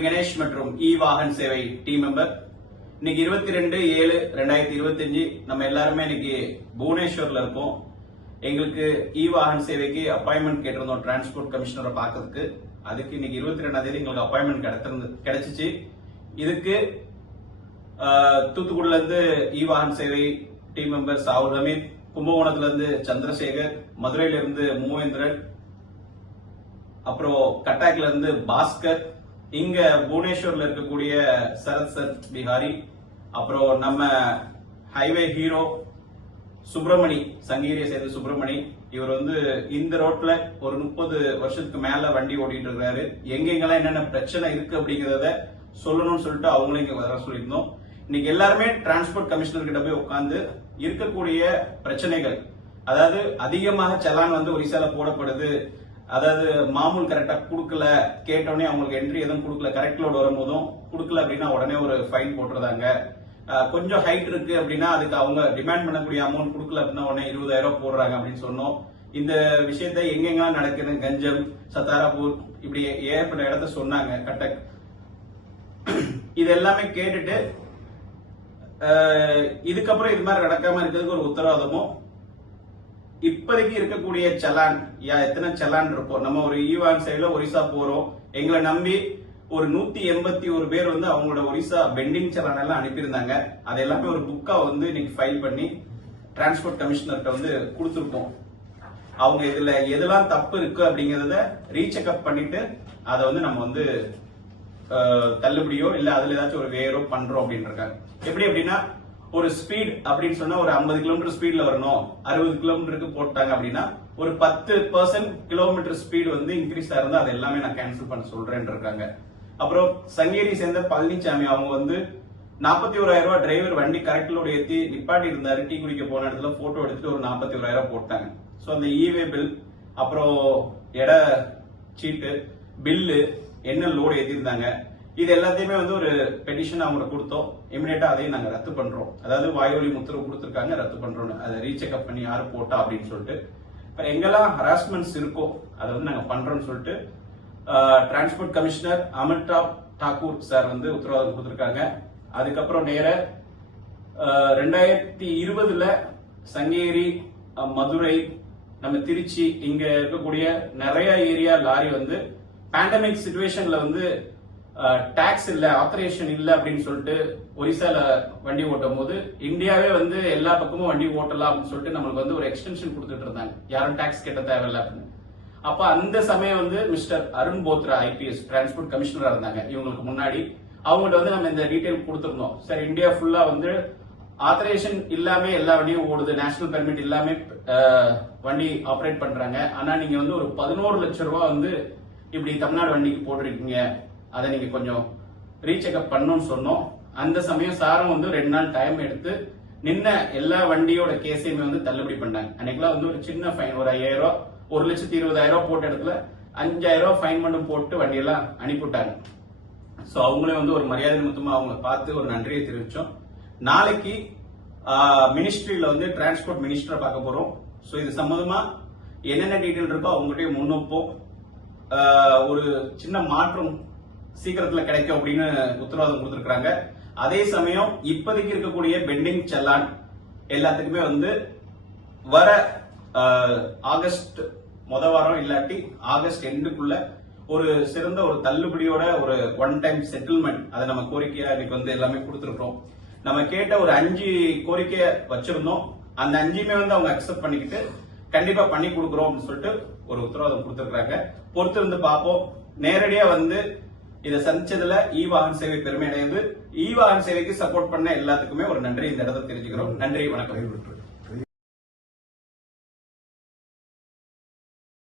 தம்பி கணேஷ் மற்றும் இ வாகன் சேவை டீம் மெம்பர். இன்னைக்கு 22/7/2025 நம்ம எல்லாருமே இன்னைக்கு புவனேஸ்வர்ல இருக்கோம். எங்களுக்கு இ வாகன் சேவைக்கு அப்பாயின்மெண்ட் கேட்டிருந்தோம் டிரான்ஸ்போர்ட் கமிஷனரை பார்க்கறதுக்கு. அதுக்கு இன்னைக்கு 22ஆம் தேதி எங்களுக்கு அப்பாயின்மெண்ட் கிடைச்சிச்சு. இதுக்கு தூத்துக்குடில இருந்து இ வாகன் சேவை டீம் மெம்பர் சாவுல் ஹமீத், கும்பகோணத்துல இருந்து சந்திரசேகர், மதுரையில இருந்து மூவேந்திரன், அப்புறம் கட்டாக்ல இருந்து பாஸ்கர், இங்க புவனேஸ்வர்ல இருக்கக்கூடிய சரத் சர் பிஹாரி, அப்புறம் நம்ம ஹைவே ஹீரோ சுப்பிரமணி, சங்கீரியை சேர்ந்த சுப்பிரமணி. இவர் இந்த ரோட்ல ஒரு 30 வருஷத்துக்கு மேல வண்டி ஓட்டிட்டு இருக்காரு. எங்கெங்கெல்லாம் என்னென்ன பிரச்சனை இருக்கு அப்படிங்கறத சொல்லணும்னு சொல்லிட்டு அவங்களும் இங்க வர சொல்லியிருந்தோம். இன்னைக்கு எல்லாருமே டிரான்ஸ்போர்ட் கமிஷனர் கிட்ட போய் உட்கார்ந்து இருக்கக்கூடிய பிரச்சனைகள், அதாவது அதிகமாக செலான் ஒரிசால போடப்படுது, அதாவது மாமூல் கரெக்டா கொடுக்கல, கேட்டோடனே அவங்களுக்கு என்ட்ரி எதுவும் கொடுக்கல, கரெக்ட் லோடு வரும்போதும் கொடுக்கல அப்படின்னா உடனே ஒரு ஃபைன் போட்டுருந்தாங்க. கொஞ்சம் ஹைட் இருக்கு அப்படின்னா அதுக்கு அவங்க டிமாண்ட் பண்ணக்கூடிய அமௌண்ட் கொடுக்கல அப்படின்னா உடனே 20,000 போடுறாங்க அப்படின்னு சொன்னோம். இந்த விஷயத்த எங்கெங்க நடக்குது, கஞ்சம், சத்தாராப்பூர், இப்படி ஏற்பட்ட இடத்த சொன்னாங்க, கட்டக். இது எல்லாமே கேட்டுட்டு இதுக்கப்புறம் இது மாதிரி நடக்காம இருக்கிறதுக்கு ஒரு உத்தரவாதமும், இப்போதைக்கு இருக்கக்கூடிய செலான் எத்தனை செலான் இருக்கும், நம்ம ஒரு ஈவான் சைடுல ஒரிசா போறோம், எங்களை நம்பி ஒரு 181 பேர் அவங்களோட ஒரிசா பெண்டிங் செலான் எல்லாம் அனுப்பியிருந்தாங்க. அது எல்லாமே ஒரு புக்கா இன்னைக்கு ஃபைல் பண்ணி டிரான்ஸ்போர்ட் கமிஷனர்கிட்ட கொடுத்துருக்கோம். அவங்க இதுல எதெல்லாம் தப்பு இருக்கு அப்படிங்கறத ரீசெக்அப் பண்ணிட்டு அதை நம்ம தள்ளுபடியோ இல்ல அதுல ஏதாச்சும் ஒரு வேறோ பண்றோம் அப்படின்னு இருக்காங்க. எப்படி அப்படின்னா, ஒரு ஸ்பீட் அப்படின்னு சொன்னா ஒரு 50 கிலோமீட்டர் ஸ்பீட்ல வரணும், 60 கிலோமீட்டருக்கு போட்டாங்க அப்படின்னா ஒரு 10% கிலோமீட்டர் ஸ்பீடு இன்க்ரீஸ் ஆயிருந்தா அது எல்லாமே நான் கேன்சல் பண்ண சொல்றேன்னு இருக்காங்க. அப்புறம் சங்கேரி சேர்ந்த பழனிசாமி, அவங்க 41,000 ரூபாய் டிரைவர் வண்டி கரெக்டோட ஏத்தி நிப்பாட்டி இருந்தாரு, டீ குடிக்க போன இடத்துல போட்டோ எடுத்துட்டு ஒரு 41,000 போட்டாங்க. சோ அந்த இவே பில், அப்புறம் எடை சீட்டு, பில்லு, என்ன லோடு ஏத்திருந்தாங்க, இது எல்லாத்தையுமே ஒரு பெட்டிஷன் அவங்க கொடுத்தோம். இமிடியேட்டா அதையும் நாங்க ரத்து பண்றோம். அதாவது வாய்வழி உத்தரவு கொடுத்திருக்காங்க, ரத்து பண்றோம், அதை ரீசெக்அப் பண்ணி யாரு போட்டா அப்படின்னு சொல்லிட்டு. எங்கெல்லாம் ஹராஸ்மெண்ட்ஸ் இருக்கோ அதை நாங்க பண்றோம்னு சொல்லிட்டு transport commissioner Amitabh Thakur sir உத்தரவாதம் கொடுத்திருக்காங்க. அதுக்கப்புறம் நேர 2020ல சங்கேரி, மதுரை, நம்ம திருச்சி, இங்க இருக்கக்கூடிய நிறைய ஏரியா லாரி பேண்டமிக் சிச்சுவேஷன்ல டாக்ஸ் இல்ல, ஆத்தரைசேஷன் இல்ல அப்படின்னு சொல்லிட்டு ஒரிசால வண்டி ஓட்டும் போது இந்தியாவே எல்லா பக்கமும் வண்டி ஓட்டலாம் அப்படின்னு சொல்லிட்டு நம்மளுக்கு ஒரு எக்ஸ்டென்ஷன் கொடுத்துட்டு இருந்தாங்க, யாரும் டாக்ஸ் கட்ட தேவையில்ல அப்படின்னு. அப்ப அந்த சமயம் மிஸ்டர் அருண் போத்ரா ஐபிஎஸ் டிரான்ஸ்போர்ட் கமிஷனரா இருந்தாங்க. இவங்களுக்கு முன்னாடி அவங்கள்ட்ட நம்ம இந்த டீடைல் கொடுத்துருந்தோம். சார், இந்தியா ஃபுல்லா ஆத்தரைசேஷன் இல்லாம எல்லா வண்டியும் ஓடுது, நேஷனல் பெர்மிட் இல்லாம வண்டி ஆபரேட் பண்றாங்க. ஆனா நீங்க ஒரு 11 லட்சம் ரூபாய் இப்படி தமிழ்நாடு வண்டிக்கு போட்டிருக்கீங்க, அதை நீங்க கொஞ்சம் ரீசெக்அப் பண்ணணும்னு சொன்னோம். அந்த சமயம் சாரம் 2 நாள் டைம் எடுத்து நின்ன எல்லா வண்டியோட கேஸையுமே தள்ளுபடி பண்ணாங்க. அன்னைக்கெல்லாம் ஒரு சின்ன ஃபைன், ஒரு 5,000, 1,20,000 போட்ட இடத்துல 5,000 ஃபைன் மட்டும் போட்டு வண்டியெல்லாம் அனுப்பிவிட்டாங்க. சோ அவங்களே ஒரு மரியாதை நிமித்தமா அவங்க பார்த்து ஒரு நன்றியை தெரிவிச்சோம். நாளைக்கு மினிஸ்ட்ரியில டிரான்ஸ்போர்ட் மினிஸ்டரை பார்க்க போறோம். சோ இது சம்பந்தமா என்னென்ன டீடைல் இருக்கோ அவங்ககிட்ட முன்னோப்போம். ஒரு சின்ன மாற்றம் சீக்கிரத்துல கிடைக்கும் அப்படின்னு உத்தரவாதம் கொடுத்திருக்காங்க. அதே சமயம் இப்போதைக்கு இருக்கக்கூடிய பெண்டிங் செல்லான் எல்லாத்துக்குமே வர ஆகஸ்ட் வாரம் இல்லாட்டி ஆகஸ்ட் எண்டுக்குள்ள ஒரு சிறந்த ஒரு தள்ளுபடியோட ஒரு ஒன் டைம் செட்டில்மெண்ட், அதை நம்ம கோரிக்கையா இன்னைக்கு எல்லாமே கொடுத்திருக்கோம். நம்ம கேட்ட ஒரு 5 கோரிக்கையை வச்சிருந்தோம். அந்த 5மே அவங்க அக்செப்ட் பண்ணிக்கிட்டு கண்டிப்பா பண்ணி கொடுக்குறோம் அப்படின்னு சொல்லிட்டு ஒரு உத்தரவாதம் கொடுத்திருக்காங்க. பொறுத்து பார்ப்போம். நேரடியா இதை சந்திச்சதுல இ வாகன் சேவை பெருமை அடையுது. இ வாகன் சேவைக்கு சப்போர்ட் பண்ண எல்லாத்துக்குமே ஒரு நன்றி இந்த இடத்துல தெரிஞ்சுக்கிறோம். நன்றி, வணக்கம்.